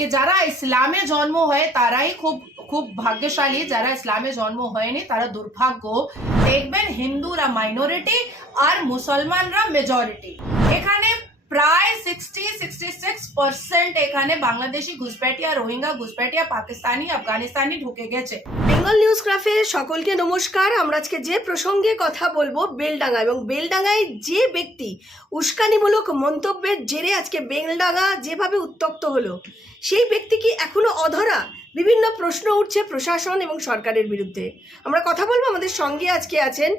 कि যারা ইসলামে জন্ম হয় তারাই খুব খুব ভাগ্যশালী, যারা ইসলামে জন্ম হয়নি তারা দুর্ভাগ্য। দেখবেন হিন্দুরা মাইনরিটি আর মুসলমানরা মেজরিটি। এখানে প্রায় 60-66% এখানে বাংলাদেশি ঘুষপেটিয়া, রোহিঙ্গা ঘুষপেটিয়া, পাকিস্তানি, আফগানিস্তানি ঢুকে গেছে। বেঙ্গল নিউজ ক্রাফে সকলকে নমস্কার। আমরা আজকে যে প্রসঙ্গে কথা বলবো বেলডাঙ্গা, এবং বেলডাঙ্গায় যে ব্যক্তি উস্কানিমূলক মন্তব্যের জেরে আজকে বেলডাঙ্গা যেভাবে উত্তপ্ত হলো, সেই ব্যক্তি কি এখনো অধরা? বিভিন্ন প্রশ্ন উঠছে প্রশাসন এবং সরকারের বিরুদ্ধে। আমরা কথা বলবো, আমাদের সঙ্গে আজকে আছেন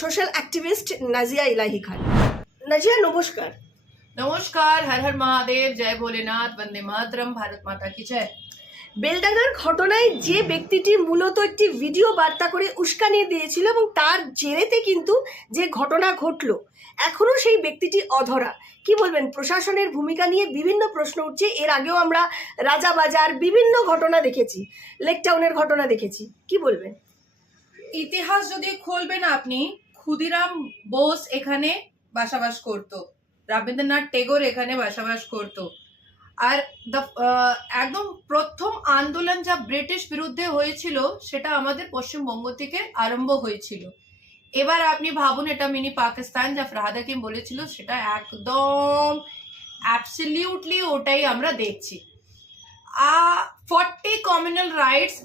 সোশ্যাল অ্যাক্টিভিস্ট নাজিয়া ইলাহি খান। নাজিয়া নমস্কার। নমস্কার, হর হর মহাদেব, জয় ভোলেনাথ, বন্দে মাতরম, ভারত মাতা কি জয়। বেলডাঙ্গার ঘটনায় যে ব্যক্তিটি মূলত একটি ভিডিও বার্তা করে উস্কানি দিয়েছিল এবং তার জেরেতে কিন্তু যে ঘটনা ঘটলো, এখনো সেই ব্যক্তিটি অধরা। কি বলবেন? প্রশাসনের ভূমিকা নিয়ে বিভিন্ন প্রশ্ন উঠছে। এর আগেও আমরা রাজাবাজার বিভিন্ন ঘটনা দেখেছি, লেকটাউনের ঘটনা দেখেছি। কি বলবেন? ইতিহাস যদি খুলবেন আপনি, ক্ষুদিরাম বোস এখানে বসবাস করত, রবীন্দ্রনাথ টেগোর এখানে বসবাস করত। আর একদম প্রথম আন্দোলন যা ব্রিটিশ বিরুদ্ধে হয়েছিল সেটা আমাদের পশ্চিমবঙ্গ থেকে আরম্ভ হয়েছিল। এবার আপনি ভাবুন, এটা মিনি পাকিস্তান যা ফরহাদ হাকিম বলেছিল সেটা একদম অ্যাবসলিউটলি ওটাই আমরা দেখছি। 40 communal rights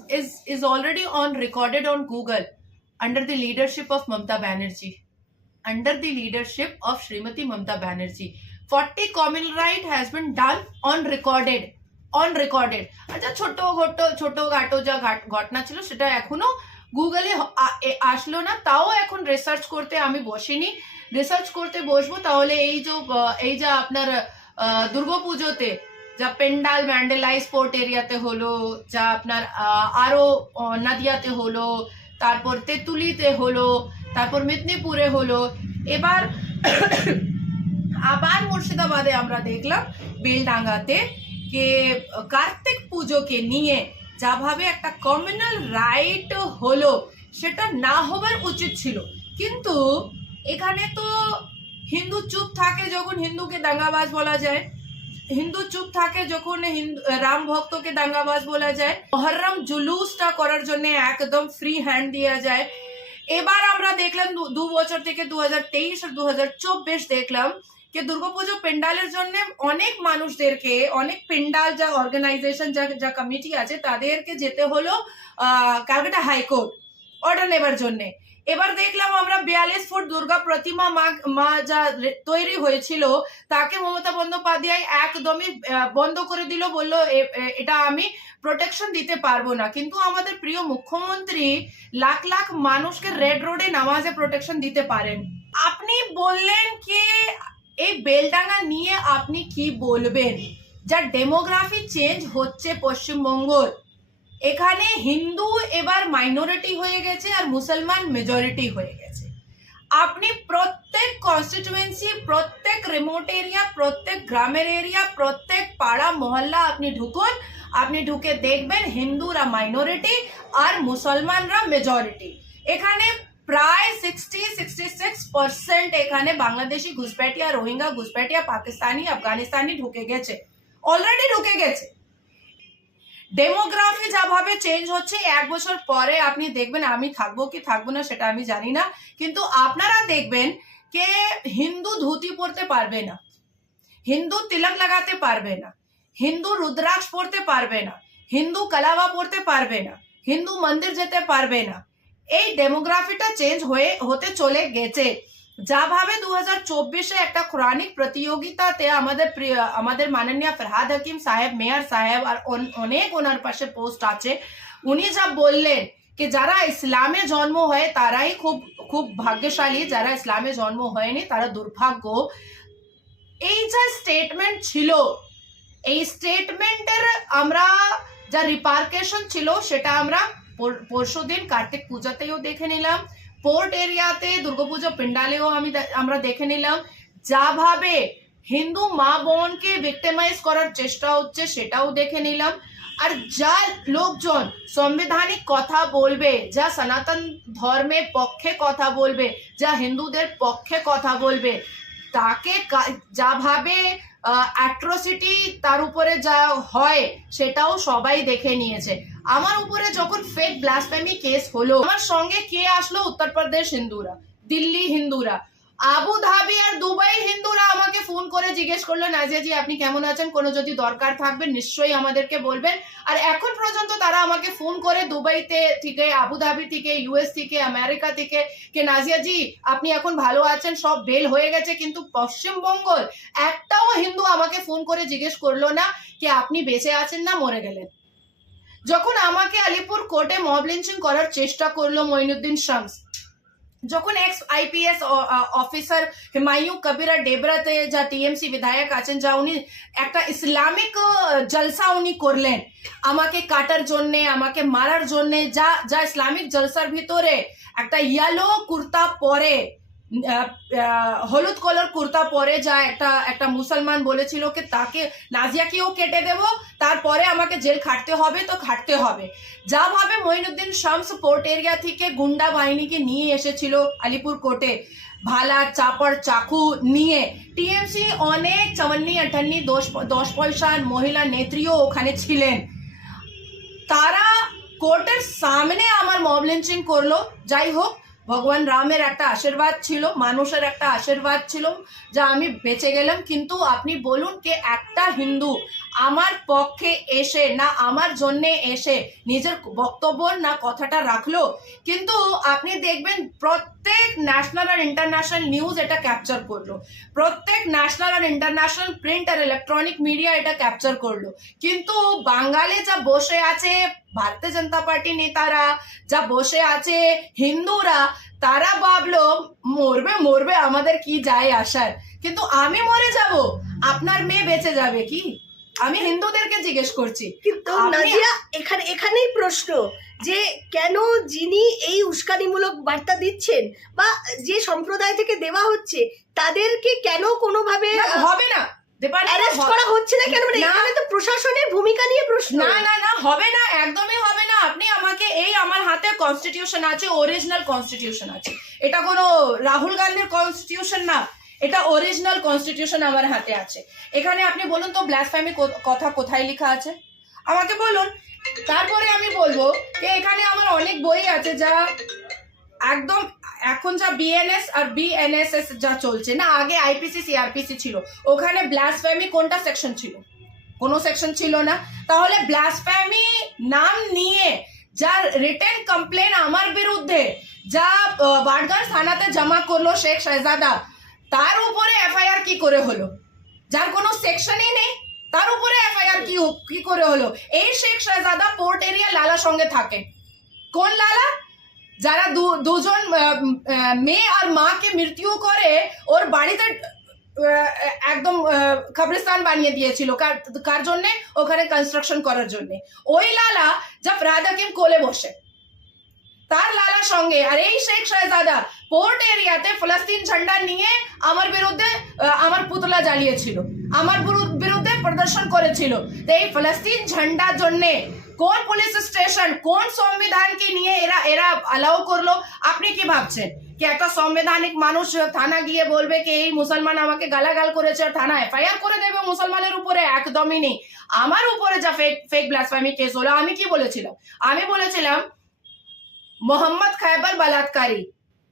is already on recorded on Google under the leadership of Mamata Banerjee. Under the leadership of Srimati Mamata Banerjee, 40 communal right has been done on recorded. আচ্ছা, ছোট ঘাটো যা ঘটনা ছিল সেটা এখনো গুগলে আসলো না। তাও এখন রিসার্চ করতে আমি বসিনি, রিসার্চ করতে বসবো। তাহলে এই যে আপনার দুর্গাপুজোতে যা পেন্ডাল ম্যান্ডেলাইজ পোর্ট এরিয়াতে হলো, যা আপনার আরো নদিয়াতে হলো, তারপর তেঁতুলিতে হলো, তারপর মেদিনীপুরে হলো, এবার আবার মুর্শিদাবাদে আমরা দেখলাম বেলডাঙ্গাতে কে কার্তিক পুজোকে নিয়ে যাভাবে একটা কমিউনাল রাইট হলো, সেটা না হবার উচিত ছিল। কিন্তু এখানে তো হিন্দু চুপ থাকে যখন হিন্দুকে দাঙ্গাবাজ বলা যায়, হিন্দু চুপ থাকে যখন রাম ভক্তকে দাঙ্গাবাজ বলা যায়, মহরম জুলুসটা করার জন্য একদম ফ্রি হ্যান্ড দেওয়া যায়। এবার আমরা দেখলাম 2 বছর থেকে 2023 আর 2024 দেখলাম যে দুর্গাপুজো পেন্ডালের জন্য অনেক মানুষদেরকে, অনেক পেন্ডাল যা অর্গানাইজেশন যা কমিটি আছে তাদেরকে যেতে হলো ক্যালকাটা হাইকোর্ট অর্ডার নেবার জন্য। এবার দেখলাম আমরা 42 ফুট দুর্গা প্রতিমা মা যা তৈরি হয়েছিল তাকে মমতা বন্দ্যোপাধ্যায় একদমই বন্ধ করে দিল, বললো এটা আমি প্রোটেকশন দিতে পারবো না। কিন্তু আমাদের প্রিয় মুখ্যমন্ত্রী লাখ লাখ মানুষকে রেড রোডে নামাজে প্রোটেকশন দিতে পারেন। আপনি বললেন কি এই বেলডাঙ্গা নিয়ে আপনি কি বলবেন? যা ডেমোগ্রাফি চেঞ্জ হচ্ছে পশ্চিমবঙ্গের, এখানে হিন্দু এবার মাইনরিটি হয়ে গেছে আর মুসলমান মেজরিটি হয়ে গেছে। আপনি প্রত্যেক কনস্টিটিউয়েন্সি, প্রত্যেক রিমোট এরিয়া, প্রত্যেক গ্রামের এরিয়া, প্রত্যেক পাড়া মহল্লা আপনি ঢুকুন, আপনি ঢুকে দেখবেন হিন্দুরা মাইনরিটি আর মুসলমানরা মেজরিটি। এখানে প্রায় 60-66% এখানে বাংলাদেশি ঘুষপেটিয়া, রোহিঙ্গা ঘুষপেটিয়া, পাকিস্তানি, আফগানিস্তানি ঢুকে গেছে, অলরেডি ঢুকে গেছে। ডেমোগ্রাফি যাভাবে চেঞ্জ হচ্ছে, 1 বছর পরে আপনি দেখবেন, আমি থাকবো কি থাকবো না সেটা আমি জানি না, কিন্তু আপনারা দেখবেন যে হিন্দু ধুতি পরতে পারবে না, হিন্দু তিলক লাগাতে পারবে না, হিন্দু রুদ্রাক্ষ পরতে পারবে না, হিন্দু কালাবা পরতে পারবে না, হিন্দু মন্দির যেতে পারবে না। এই ডেমোগ্রাফিটা চেঞ্জ হতে চলে গেছে। যাভাবে 2024-এ একটা কোরআনিক প্রতিযোগিতাতে আমাদের মাননীয় ফরহাদ হাকিম সাহেব, মেয়র সাহেব আর অনেক ওনার পাশে পোস্ট আছে, উনি যা বললেন যে যারা ইসলামে জন্ম হয় তারাই খুব খুব ভাগ্যশালী, যারা ইসলামে জন্ম হয়নি তারা দুর্ভাগ্য। এই যা স্টেটমেন্ট ছিল, এই স্টেটমেন্টের আমরা যা রিপার্কেশন ছিল সেটা আমরা পরশুদিন কার্তিক পূজাতেও দেখে নিলাম, পোর্ট এরিয়াতে দুর্গাপুজো পেন্ডালেও আমরা দেখে নিলাম। যাভাবে হিন্দু মা বোনকে ভিক্টিমাইজ করার চেষ্টা হচ্ছে সেটাও দেখে নিলাম। আর যা লোকজন সাংবিধানিক কথা বলবে, যা সনাতন ধর্মের পক্ষে কথা বলবে, যা হিন্দুদের পক্ষে কথা বলবে, তাকে যাভাবে অ্যাট্রোসিটি তার উপরে যা হয় সেটাও সবাই দেখে নিয়েছে। আমার উপরে যখন ফেক ব্লাসফেমি কেস হলো, আমার সঙ্গে কে আসলো? উত্তরপ্রদেশ হিন্দুরা, দিল্লি হিন্দুরা, আবু ধাবি আর দুবাই হিন্দুরা আমাকে ফোন করে জিজ্ঞেস করলো, নাজিয়া জি আপনি কেমন আছেন, কোনো যদি দরকার থাকবে নিশ্চয়ই আমাদেরকে বলবেন। আর এখন পর্যন্ত তারা আমাকে ফোন করে দুবাইতে থেকে, আবু ধাবি থেকে, ইউএস থেকে, আমেরিকা থেকে, কে নাজিয়া জি আপনি এখন ভালো আছেন, সব বেল হয়ে গেছে। কিন্তু পশ্চিমবঙ্গ একটাও হিন্দু আমাকে ফোন করে জিজ্ঞেস করলো না যে আপনি বেঁচে আছেন না মরে গেলেন। যখন আমাকে আলিপুর কোর্টে মব লিঞ্চিং করার চেষ্টা করলো মঈনুদ্দিন শামস, যখন এক্স আইপিএস অফিসার হুমায়ুন কবিরা ডেবরাতে যা টিএমসি বিধায়ক আছেন, যা উনি একটা ইসলামিক জলসা উনি করলেন আমাকে কাটার জন্যে, আমাকে মারার জন্যে, যা যা ইসলামিক জলসার ভিতরে একটা ইয়েলো কুর্তা পরে, হলুদ কলার কুর্তা পরে, যা একটা মুসলমান বলেছিল কি তাকে নাজিয়াকেও কেটে দেব, তারপরে আমাকে জেল খাটতে হবে, তো খাটতে হবে। যা ভাবে মঈনুদ্দিন শামস পোর্ট এরিয়া থেকে গুন্ডা বাহিনীকে নিয়ে এসেছিল আলিপুর কোর্টে, ভালা চাপড় চাকু নিয়ে, টিএমসি অনেক 54-58 10 পয়সার মহিলা নেত্রীও ওখানে ছিলেন, তারা কোর্টের সামনে আমার মব লিঞ্চিং করলো। যাই হোক, ভগবান রামের একটা আশীর্বাদ ছিল, মানুষের একটা আশীর্বাদ ছিল, যা আমি বেঁচে গেলাম। কিন্তু আপনি বলুন যে একটা হিন্দু আমার পক্ষে এসে না, আমার জন্যে এসে নিজের বক্তব্য না কথাটা রাখলো। কিন্তু আপনি দেখবেন প্রত্যেক ন্যাশনাল আর ইন্টারন্যাশনাল নিউজ এটা ক্যাপচার করলো, প্রত্যেক ন্যাশনাল আর ইন্টারন্যাশনাল প্রিন্ট আর ইলেকট্রনিক মিডিয়া এটা ক্যাপচার করলো। কিন্তু বাঙালি যা বসে আছে, ভারতীয় জনতা পার্টি নেতারা যা বসে আছে, হিন্দুরা, তারা ভাবলো মরবে মরবে, আমাদের কি যায় আসার। কিন্তু আমি মরে যাব, আপনার মেয়ে বেঁচে যাবে কি? আমি হিন্দুদেরকে জিজ্ঞেস করছি। কিন্তু নাজিয়া এখানেই প্রশ্ন যে কেন যিনি এই উস্কানিমূলক বার্তা দিচ্ছেন বা যে সম্প্রদায় থেকে দেওয়া হচ্ছে তাদেরকে কেন কোনোভাবে হবে না, অ্যারেস্ট করা হচ্ছে না কেন? মানে এখানে তো প্রশাসনের ভূমিকা নিয়ে প্রশ্ন। না না না, হবে না, একদমই হবে না। আপনি আমাকে, এই আমার হাতে কনস্টিটিউশন আছে, অরিজিনাল কনস্টিটিউশন আছে, এটা কোনো রাহুল গান্ধীর কনস্টিটিউশন না, এটা অরিজিনাল কনস্টিটিউশন আমার হাতে আছে। এখানে আপনি বলুন তো ব্লাসফেমি কথা কোথায় লেখা আছে, আমাকে বলুন। তারপরে আমি বলবো যে এখানে আমার অনেক বই আছে যা একদম, এখন যা বিএনএস আর বিএনএসএস যা চলছে না, আগে আইপিসি সিআরপিসি ছিল, ওখানে ব্লাসফেমি কোনটা সেকশন ছিল? কোনো সেকশন ছিল না। তাহলে ব্লাসফেমি নাম নিয়ে যা রিটেন কমপ্লেন আমার বিরুদ্ধে যা বাডগাঁও থানাতে জমা করলো শেখ শাহজাদা, তার উপরে এফআইআর কি করে হলো? যার কোনো সেকশনই নেই তার উপরে এফআইআর কি করে হলো? এই শেখ শাহজাদা পোর্ট এরিয়া লালা সঙ্গে থাকে। কোন লালা? যারা দুজন মেয়ে আর মাকে মৃত্যু করে ওর বাড়িতে একদম কবরস্থান বানিয়ে দিয়েছিল, কার জন্যে? ওখানে কনস্ট্রাকশন করার জন্য। ওই লালা যা ফরাদ হাকিম কোলে বসে, তার লালার সঙ্গে। আর এই শেখ শাহজাদা পোর্ট এরিয়াতে ফলস্তিন ঝান্ডা নিয়ে আমার বিরুদ্ধে, আমার পুতলা জ্বালিয়েছিল, আমার বিরুদ্ধে প্রদর্শন করেছিল। তো এই ফলস্তিন ঝান্ডার জন্যে কোন পুলিশ স্টেশন, কোন সংবিধানকে নিয়ে এরা অ্যালাউ করলো? আপনি কি ভাবছেন কি একটা সাংবিধানিক মানুষ থানা গিয়ে বলবে কি এই মুসলমান আমাকে গালাগাল করেছে আর থানা এফআইআর করে দেবে মুসলমানের উপরে? একদমই নেই। আমার উপরে যা ফেক ব্লাসফেমি কেস হলো, আমি কি বলেছিলাম? আমি বলেছিলাম মোহাম্মদ খাইবার বলাৎকারী,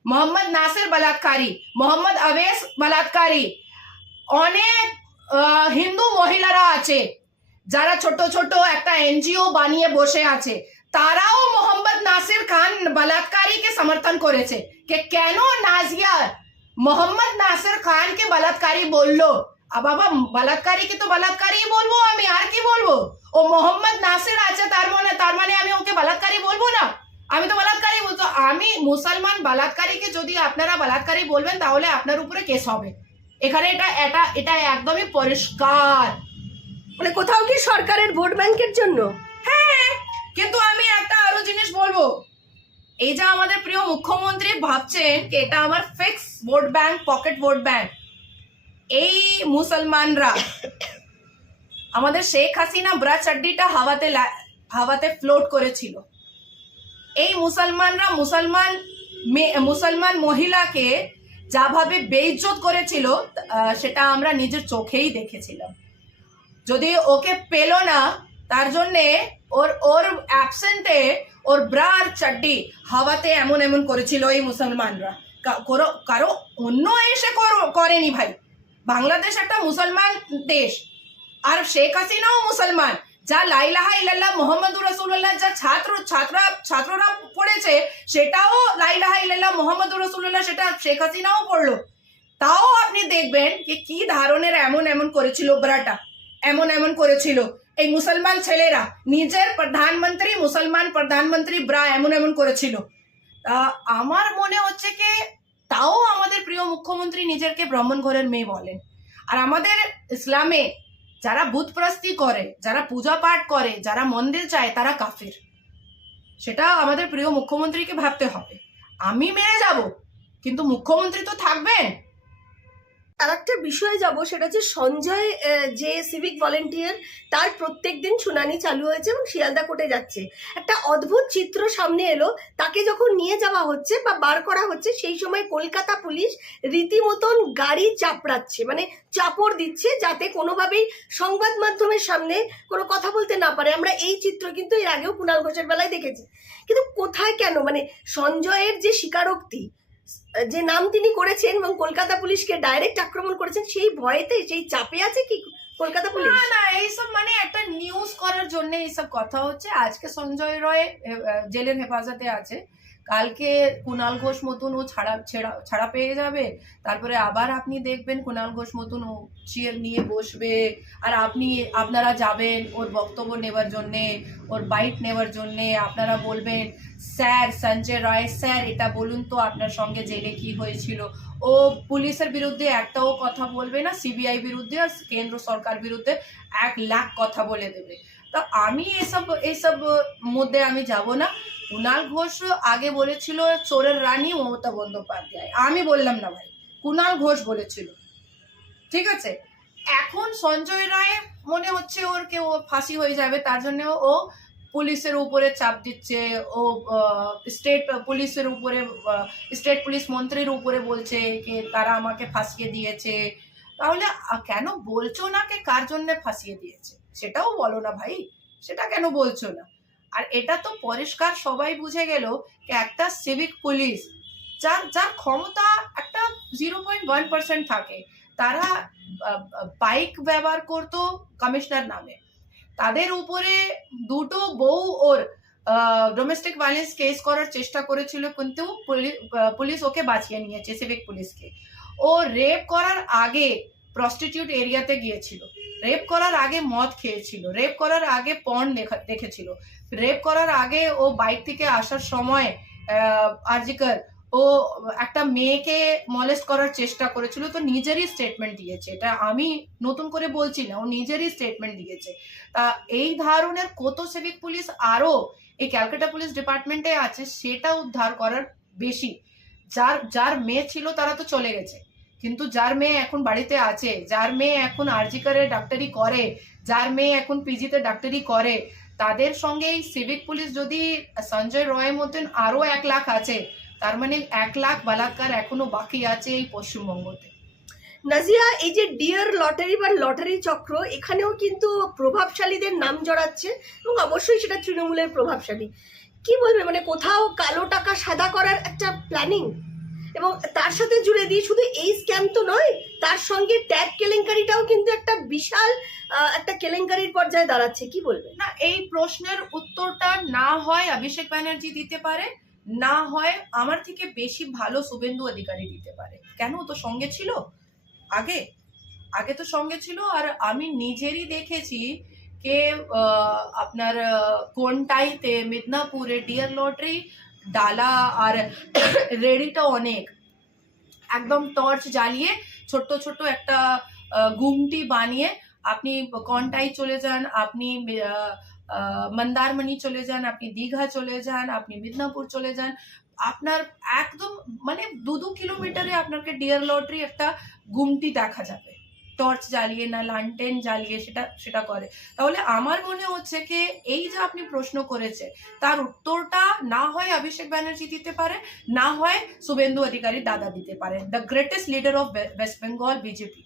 মোহাম্মদ নাসির বলাৎকারী, মোহাম্মদ আবেস বলাৎকারী, অনেক হিন্দু মহিলারা আছে যারা ছোট ছোট একটা এনজিও বানিয়ে বসে আছে, তারাও মোহাম্মদ নাসির খান বলাৎকারীকে সমর্থন করেছে। কে কেন নাজিয়া মোহাম্মদ নাসির খানকে বলাৎকারী বললো? বাবা, বলাৎকারীকে তো বলাৎকারী বলবো আমি, আর কি বলবো? ও মোহাম্মদ নাসির আছে তার মানে আমি ওকে বলাৎকারী বলবো না? আমি তো বলাৎকারী বলতো। আমি মুসলমান বলাৎকারীকে যদি আপনারা বলাৎকারী বলবেন তাহলে আপনার উপরে কেস হবে। এখানে এটা একদমই পরিষ্কার। মানে কোথাও কি সরকারের ভোট ব্যাংকের জন্য? হ্যাঁ, কিন্তু আমি একটা আরো জিনিস বলবো, এই যে আমাদের প্রিয় মুখ্যমন্ত্রী ভাবছেন কি এটা আমার fix vote bank, pocket vote bank, এই মুসলমানরা আমাদের শেখ হাসিনা ব্রা চাড্ডিটা হাওয়াতে ফ্লোট করেছিল। এই মুসলমানরা মুসলমান মহিলাকে যাভাবে বেইজ্জত করেছিল সেটা আমরা নিজের চোখেই দেখেছিলাম। যদি ওকে পেল না, তার জন্যে ওর ওর অ্যাবসেন্টে ওর ব্রা আর চাড্ডি হাওয়াতে এমন এমন করেছিল এই মুসলমানরা। কারো অন্য এসে করেনি ভাই। বাংলাদেশ একটা মুসলমান দেশ, আর শেখ হাসিনাও মুসলমান। যা লা ইলাহা ইল্লাল্লাহ মুহাম্মাদুর রাসূলুল্লাহ যা ছাত্ররা পড়েছে, সেটাও লা ইলাহা ইল্লাল্লাহ মুহাম্মাদুর রাসূলুল্লাহ, সেটা শেখ হাসিনাও পড়লো। তাও আপনি দেখবেন কি ধরনের এমন এমন করেছিল, ব্রাটা এমন এমন করেছিল এই মুসলমান ছেলেরা। নিজের প্রধানমন্ত্রী, মুসলমান প্রধানমন্ত্রী ব্রা এমন এমন করেছিল। আমার মনে হচ্ছে কি তাও আমাদের প্রিয় মুখ্যমন্ত্রী নিজেকে ব্রাহ্মণ ঘরের মেয়ে বলেন। আর আমাদের ইসলামে যারা বুতপ্রস্তি করে, যারা পূজা পাঠ করে, যারা মন্দির চায়, তারা কাফির। সেটা আমাদের প্রিয় মুখ্যমন্ত্রীকে ভাবতে হবে। আমি মেনে যাব, কিন্তু মুখ্যমন্ত্রী তো থাকবেন। আর একটা বিষয়ে যাব, সেটা হচ্ছে সঞ্জয় যে সিভিক ভলেন্টিয়ার, তার প্রত্যেক দিন শুনানি চালু হয়েছে এবং শিয়ালদা কোর্টে যাচ্ছে। একটা অদ্ভুত চিত্র সামনে এলো, তাকে যখন নিয়ে যাওয়া হচ্ছে বা বার করা হচ্ছে, সেই সময় কলকাতা পুলিশ রীতিমতন গাড়ি চাপড়াচ্ছে, মানে চাপড় দিচ্ছে, যাতে কোনোভাবেই সংবাদ মাধ্যমের সামনে কোনো কথা বলতে না পারে। আমরা এই চিত্র কিন্তু এর আগেও কুণাল ঘোষের বেলায় দেখেছি। কিন্তু কোথায় কেন, মানে সঞ্জয়ের যে স্বীকারোক্তি, যে নাম তিনি করেছেন এবং কলকাতা পুলিশকে ডাইরেক্ট আক্রমণ করেছেন, সেই ভয়েতে, সেই চাপে আছে কি কলকাতা পুলিশ? না না, এইসব মানে একটা নিউজ করার জন্য এইসব কথা হচ্ছে। আজকে সঞ্জয় রায় জেলের হেফাজতে আছে, কালকে কুণাল ঘোষ মতন ও ছাড়া পেয়ে যাবে। তারপরে আবার আপনি দেখবেন কুণাল ঘোষ মতন ও চেয়ার নিয়ে বসবে, আর আপনারা যাবেন ওর বক্তব্য নেবার জন্যে, ওর বাইট নেবার জন্যে। আপনারা বলবেন, স্যার সঞ্জয় রায় স্যার, এটা বলুন তো আপনার সঙ্গে জেলে কি হয়েছিল। ও পুলিশের বিরুদ্ধে একটাও কথা বলবে না, সিবিআই বিরুদ্ধে আর কেন্দ্র সরকার বিরুদ্ধে 1 লাখ কথা বলে দেবে। তো আমি এইসব মধ্যে আমি যাব না। কুণাল ঘোষ আগে বলেছিল চোরের রানী মমতা বন্দ্যোপাধ্যায়, আমি বললাম না ভাই, কুণাল ঘোষ বলেছিল, ঠিক আছে। এখন সঞ্জয় রায় মনে হচ্ছে ও ফাঁসি হয়ে যাবে, তার জন্য ও পুলিশের উপরে চাপ দিচ্ছে। ও স্টেট পুলিশের উপরে, স্টেট পুলিশ মন্ত্রীর উপরে বলছে যে তারা আমাকে ফাঁসিয়ে দিয়েছে। তাহলে কেন বলছো না কে কার জন্য ফাঁসিয়ে দিয়েছে, সেটাও বলো না ভাই, সেটা কেন বলছো না? আর এটা তো পরিষ্কার সবাই বুঝে গেল যে একটা সিভিক পুলিশ যার ক্ষমতা একটা 0.1% থাকে, তারা বাইক ব্যবহার করতো কমিশনার নামে, তাদের উপরে 2টো বউ ওর ডোমেস্টিক ভায়োলেন্স কেস করার চেষ্টা করেছিল, কিন্তু পুলিশ ওকে বাঁচিয়ে নিয়েছে, সিভিক পুলিশকে। ও রেপ করার আগে প্রস্টিটিউট এরিয়াতে গিয়েছিল, রেপ করার আগে মদ খেয়েছিল, রেপ করার আগে পর্ন দেখেছিল, রেপ করার আগে ও বাইক থেকে আসার সময় আরজিকর ও একটা মেয়েকে মলেস্ট করার চেষ্টা করেছিল। তো নিজেরই স্টেটমেন্ট দিয়েছে, এটা আমি নতুন করে বলছি না, ও নিজেরই স্টেটমেন্ট দিয়েছে। তা এই ধরনের কত সিভিক পুলিশ আরো এই ক্যালকাটা পুলিশ ডিপার্টমেন্টে আছে, সেটা উদ্ধার করার বেশি। যার মেয়ে ছিল তারা তো চলে গেছে, কিন্তু যার মেয়ে এখন বাড়িতে আছে, যার মেয়ে এখন আরজিকরে ডাক্তারি করে, যার মেয়ে এখন পিজিতে ডাক্তারি করে, তাদের সঙ্গে এই সিভিক পুলিশ যদি সঞ্জয় রয়ের মতন আরো 1 লাখ আছে, তার মানে 1 লাখ বলাৎকার এখনো বাকি আছে এই পশ্চিমবঙ্গতে। নাজিয়া, এই যে ডিয়ার লটারি বা লটারি চক্র, এখানেও কিন্তু প্রভাবশালীদের নাম জড়াচ্ছে এবং অবশ্যই সেটা তৃণমূলের প্রভাবশালী। কি বলবে, মানে কোথাও কালো টাকা সাদা করার একটা প্ল্যানিং, এবং তার সাথে জুড়ে দিয়ে শুধু এই স্ক্যাম তো নয়, তার সঙ্গে ট্যাগ কেলেঙ্কারিটাও কিন্তু একটা বিশাল একটা কেলেঙ্কারির পর্যায়ে দাঁড়াচ্ছে। কি বলবে? না, এই প্রশ্নের উত্তরটা না হয় অভিষেক ব্যানার্জি দিতে পারে, না হয় আমার থেকে বেশি ভালো শুভেন্দু অধিকারী দিতে পারে। কেন, তো সঙ্গে ছিল, আগে তো সঙ্গে ছিল। আর আমি নিজেরই দেখেছি কে আপনার কোনটাইতে মিদনাপুরে ডিয়ার লটারি ডালা আর রেডিটা অনেক একদম টর্চ জ্বালিয়ে ছোট্ট ছোট্ট একটা গুমটি বানিয়ে আপনি কন্টাই চলে যান, আপনি মন্দারমণি চলে যান, আপনি দীঘা চলে যান, আপনি মিদনাপুর চলে যান, আপনার একদম মানে 2 কিলোমিটারে আপনাকে ডিয়ার লটারি একটা গুমটি দেখা যাবে। টর্চ জ্বালিয়ে না লান্টেন জ্বালিয়ে সেটা করে। তাহলে আমার মনে হচ্ছে কি এই যে আপনি প্রশ্ন করেছে তার উত্তরটা না হয় অভিষেক ব্যানার্জি দিতে পারে, না হয় শুভেন্দু অধিকারী দাদা দিতে পারে, the greatest leader of West Bengal BJP.